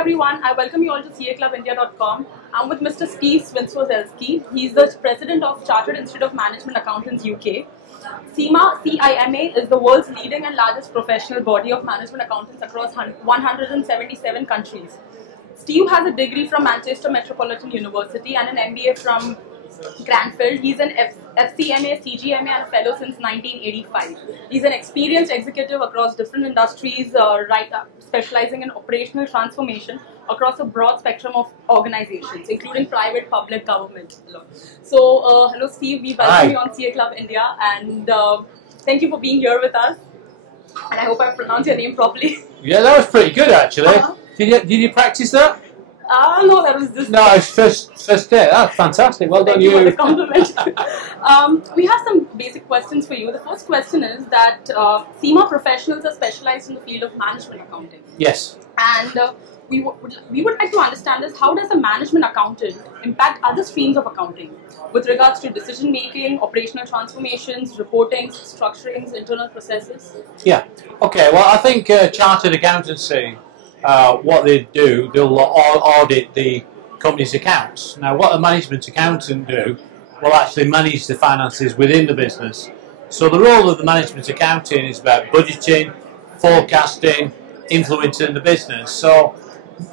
everyone, I welcome you all to CAclubindia.com. I'm with Mr. Swientozelskyj. He's the President of Chartered Institute of Management Accountants UK. CIMA is the world's leading and largest professional body of management accountants across 177 countries. Steve has a degree from Manchester Metropolitan University and an MBA from Cranfield. He's an FCMA, CGMA and a fellow since 1985. He's an experienced executive across different industries, specializing in operational transformation across a broad spectrum of organizations, including private, public, government. So, hello Steve, we welcome you on CAclubindia, and thank you for being here with us. And I hope I pronounced your name properly. Yeah, that was pretty good actually. Did you practice that? No, that was just... No, it's first day. That's fantastic. Well done, Thank you for the compliment. We have some basic questions for you. The first question is that CIMA professionals are specialized in the field of management accounting. Yes. And we would like to understand is how does a management accountant impact other streams of accounting with regards to decision making, operational transformations, reporting, structurings, internal processes? Yeah. Okay. Well, I think chartered accountancy, what they do, they'll audit the company's accounts. Now, what a management accountant do will actually manage the finances within the business. So the role of the management accountant is about budgeting, forecasting, influencing the business. So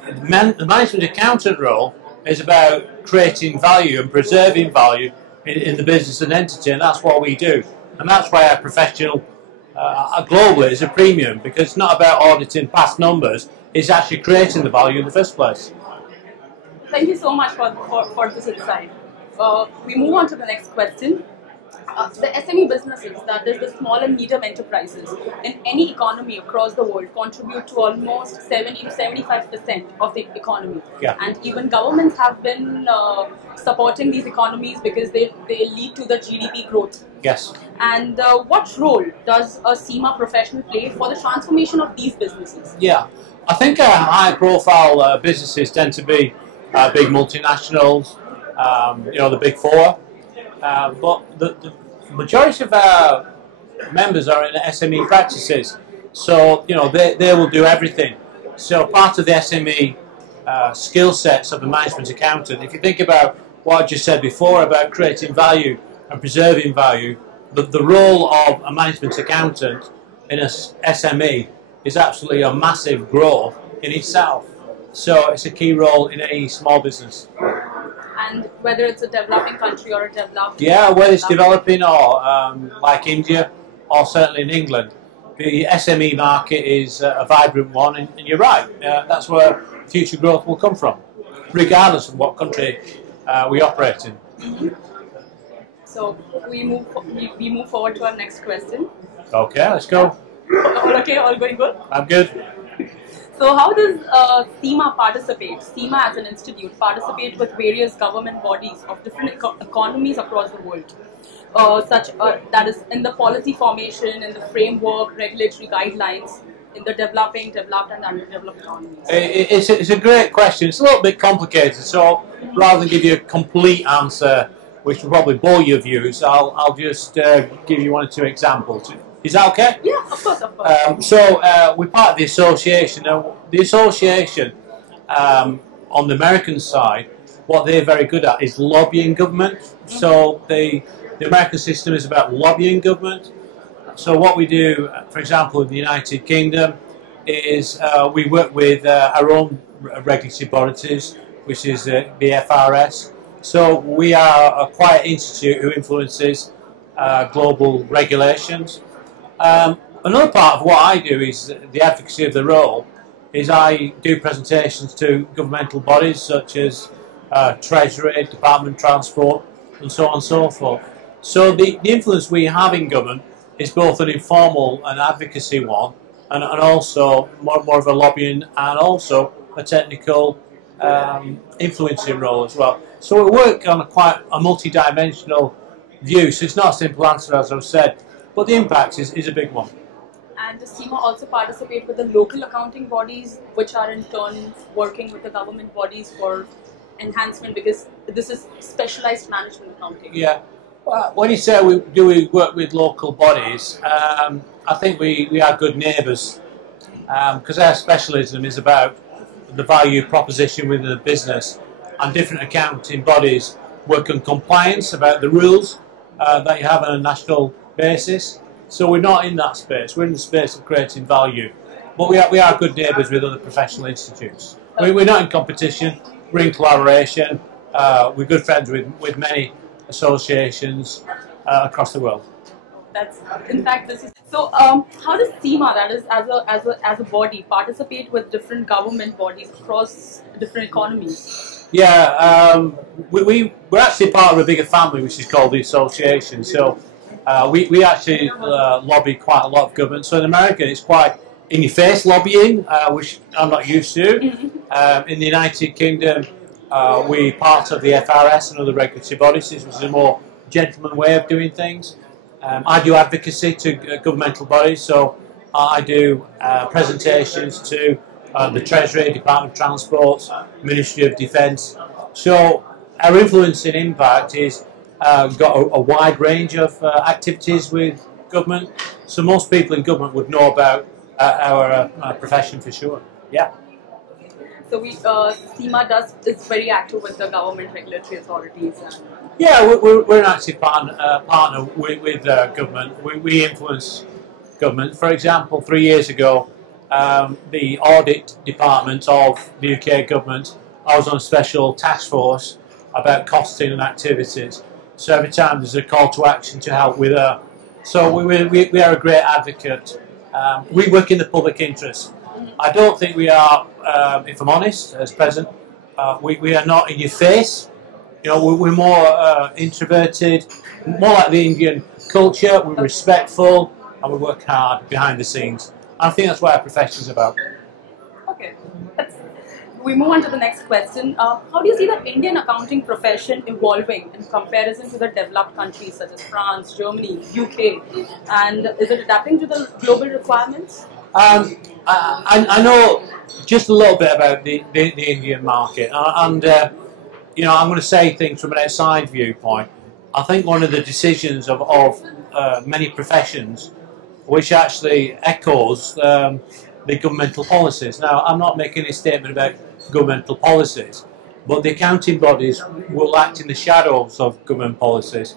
the management accountant role is about creating value and preserving value in the business and entity, and that's what we do. And that's why our professional globally is a premium, because it's not about auditing past numbers, it's actually creating the value in the first place. Thank you so much for this insight. We move on to the next question. The SME businesses, that is the small and medium enterprises, in any economy across the world contribute to almost 70 to 75% of the economy. Yeah. And even governments have been supporting these economies because they lead to the GDP growth. Yes. And what role does a CIMA professional play for the transformation of these businesses? Yeah, I think high-profile businesses tend to be big multinationals, the big four. But the majority of our members are in SME practices, so they will do everything. So part of the SME skill sets of a management accountant, if you think about what I just said before about creating value and preserving value, the role of a management accountant in a SME is absolutely a massive growth in itself. So it's a key role in any small business. And whether it's a developing country or a developed... Yeah, whether it's developing or like India, or certainly in England, the SME market is a vibrant one, and you're right, that's where future growth will come from, regardless of what country we operate in. Mm-hmm. So we move forward to our next question. Okay, let's go. All okay? All going good? I'm good. So how does CIMA as an institute participate with various government bodies of different economies across the world? That is in the policy formation, in the framework, regulatory guidelines, in the developing, developed and underdeveloped economies? It's a great question. It's a little bit complicated, so rather than give you a complete answer, which will probably bore your viewers, I'll just give you one or two examples. Is that okay? Yeah, of course, of course. We're part of the association. Now, the association, on the American side, what they're very good at is lobbying government. So the American system is about lobbying government. So what we do, for example, in the United Kingdom, is we work with our own regulatory bodies, which is the FRS. So we are a quiet institute who influences global regulations. Another part of what I do is the advocacy of the role, is I do presentations to governmental bodies such as Treasury, Department of Transport, and so on and so forth. So the influence we have in government is both an informal and advocacy one, and also more of a lobbying and also a technical influencing role as well. So we work on quite a multi-dimensional view, so it's not a simple answer as I've said, but the impact is a big one. And does CIMA also participate with the local accounting bodies, which are in turn working with the government bodies for enhancement, because this is specialized management accounting? Yeah. Well, when you say we work with local bodies, I think we are good neighbours, because our specialism is about the value proposition within the business, and different accounting bodies work on compliance about the rules that you have on a national basis. So we're not in that space. We're in the space of creating value. But we are good neighbours with other professional institutes. We're not in competition. We're in collaboration. We're good friends with many associations across the world. That's, in fact, this is so. How does CIMA, that is, as a body, participate with different government bodies across different economies? Yeah, we're actually part of a bigger family, which is called the association. So we actually lobby quite a lot of government. So in America, it's quite in-your-face lobbying, which I'm not used to. In the United Kingdom, we're part of the FRS and other regulatory bodies, which is a more gentleman way of doing things. I do advocacy to governmental bodies, so I do presentations to the Treasury, Department of Transport, Ministry of Defence. So our influence and impact is got a wide range of activities with government. So most people in government would know about our profession for sure. Yeah. So CIMA is very active with the government regulatory authorities. Yeah, we're an active partner with government. We influence government. For example, 3 years ago, the audit department of the UK government, I was on a special task force about costing and activities. So every time there's a call to action to help with her. So we are a great advocate. We work in the public interest. I don't think we are, if I'm honest, as President, we are not in your face. You know, we're more introverted, more like the Indian culture. We're respectful and we work hard behind the scenes. I think that's what our profession is about. Okay. We move on to the next question. How do you see the Indian accounting profession evolving in comparison to the developed countries such as France, Germany, UK? And is it adapting to the global requirements? I know just a little bit about the Indian market, and you know, I'm going to say things from an outside viewpoint. I think one of the decisions of many professions, which actually echoes the governmental policies. Now, I'm not making a statement about governmental policies, but the accounting bodies will act in the shadows of government policies.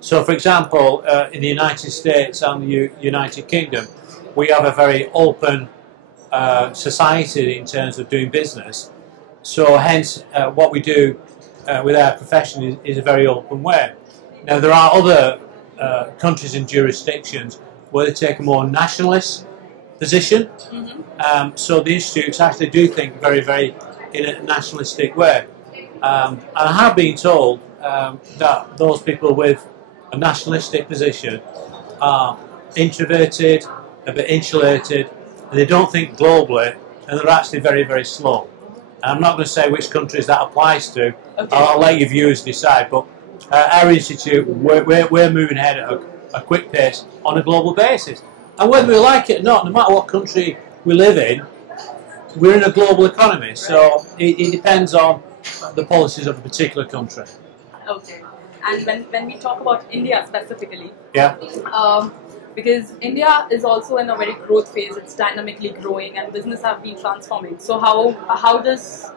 So, for example, in the United States and the United Kingdom, we have a very open society in terms of doing business. So, hence, what we do with our profession is a very open way. Now, there are other countries and jurisdictions where they take a more nationalist position. So the institutes actually do think very, very in a nationalistic way. And I have been told that those people with a nationalistic position are introverted, a bit insulated, and they don't think globally, and they're actually very, very slow. And I'm not going to say which countries that applies to. Okay. I'll let your viewers decide, but our institute, we're moving ahead at a quick pace on a global basis. And whether we like it or not, no matter what country we live in, we're in a global economy, so it depends on the policies of a particular country. Okay. And when we talk about India specifically, yeah, because India is also in a very growth phase, it's dynamically growing and business have been transforming. So how does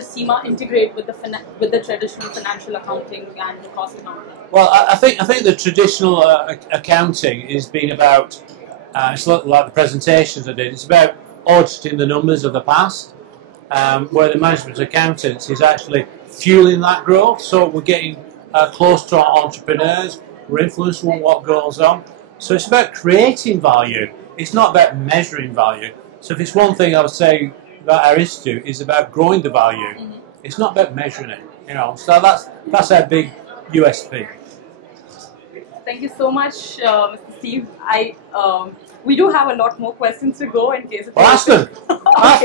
CIMA integrate with the traditional financial accounting and cost accounting? Well, I think the traditional accounting has been about, it's like the presentations I did, it's about auditing the numbers of the past, where the management accountants is actually fueling that growth. So we're getting close to our entrepreneurs, we're influencing what goes on. So it's about creating value, it's not about measuring value. So if it's one thing I would say that our institute is about growing the value, it's not about measuring it, you know. So that's our big USP. Thank you so much, Mr. Steve. We do have a lot more questions to go in case. Well, ask them. Ask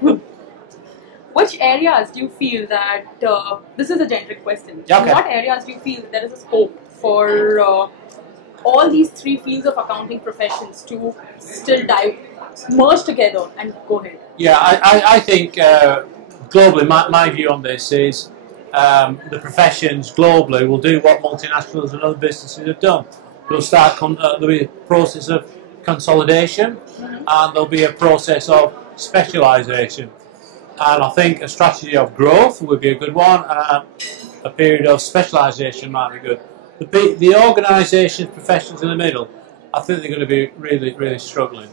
them. Which areas do you feel that this is a generic question? Okay. In what areas do you feel there is a scope for all these three fields of accounting professions to still merge together and go ahead? Yeah, I think globally, my view on this is the professions globally will do what multinationals and other businesses have done. They'll start, there'll be a process of consolidation, and there'll be a process of specialisation. And I think a strategy of growth would be a good one, and a period of specialisation might be good. The organisations, professionals in the middle, I think they're going to be really struggling.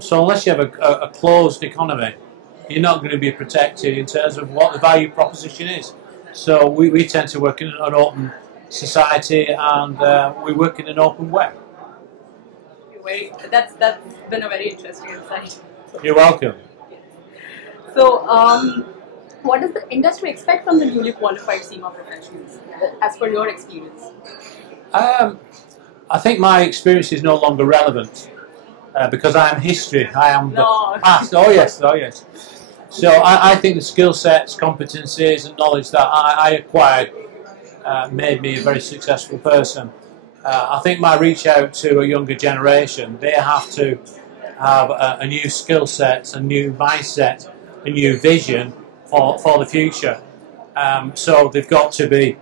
So unless you have a closed economy, you're not going to be protected in terms of what the value proposition is. So we tend to work in an open society, and we work in an open way. That's been a very interesting insight. You're welcome. So, what does the industry expect from the newly qualified CIMA professionals, as per your experience? I think my experience is no longer relevant because I am history. I am the past. Oh yes. So I think the skill sets, competencies, and knowledge that I acquired made me a very successful person. I think my reach out to a younger generation, they have to have a new skill set, a new mindset, a new vision for the future. So they've got to be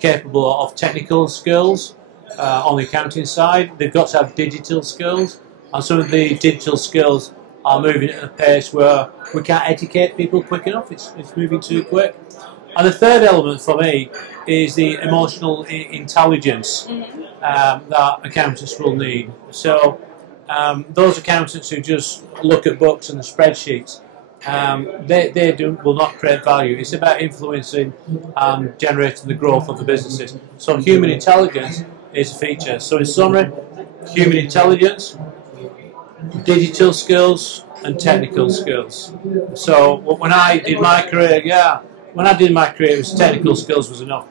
capable of technical skills on the accounting side. They've got to have digital skills, and some of the digital skills are moving at a pace where we can't educate people quick enough. It's moving too quick. And the third element for me is the emotional intelligence that accountants will need. So those accountants who just look at books and the spreadsheets, they will not create value. It's about influencing and generating the growth of the businesses. So human intelligence is a feature. So in summary, human intelligence, digital skills, and technical skills. So when I did my career, it was technical skills was enough.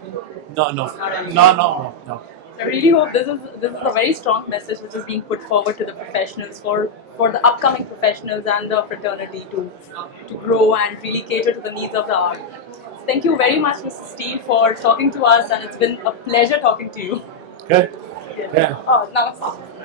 Not enough. No. I really hope this is a very strong message which is being put forward to the professionals for the upcoming professionals and the fraternity to grow and really cater to the needs of the art. So thank you very much, Mr. Steve, for talking to us, and it's been a pleasure talking to you. Good. Yeah. Oh, now it's off.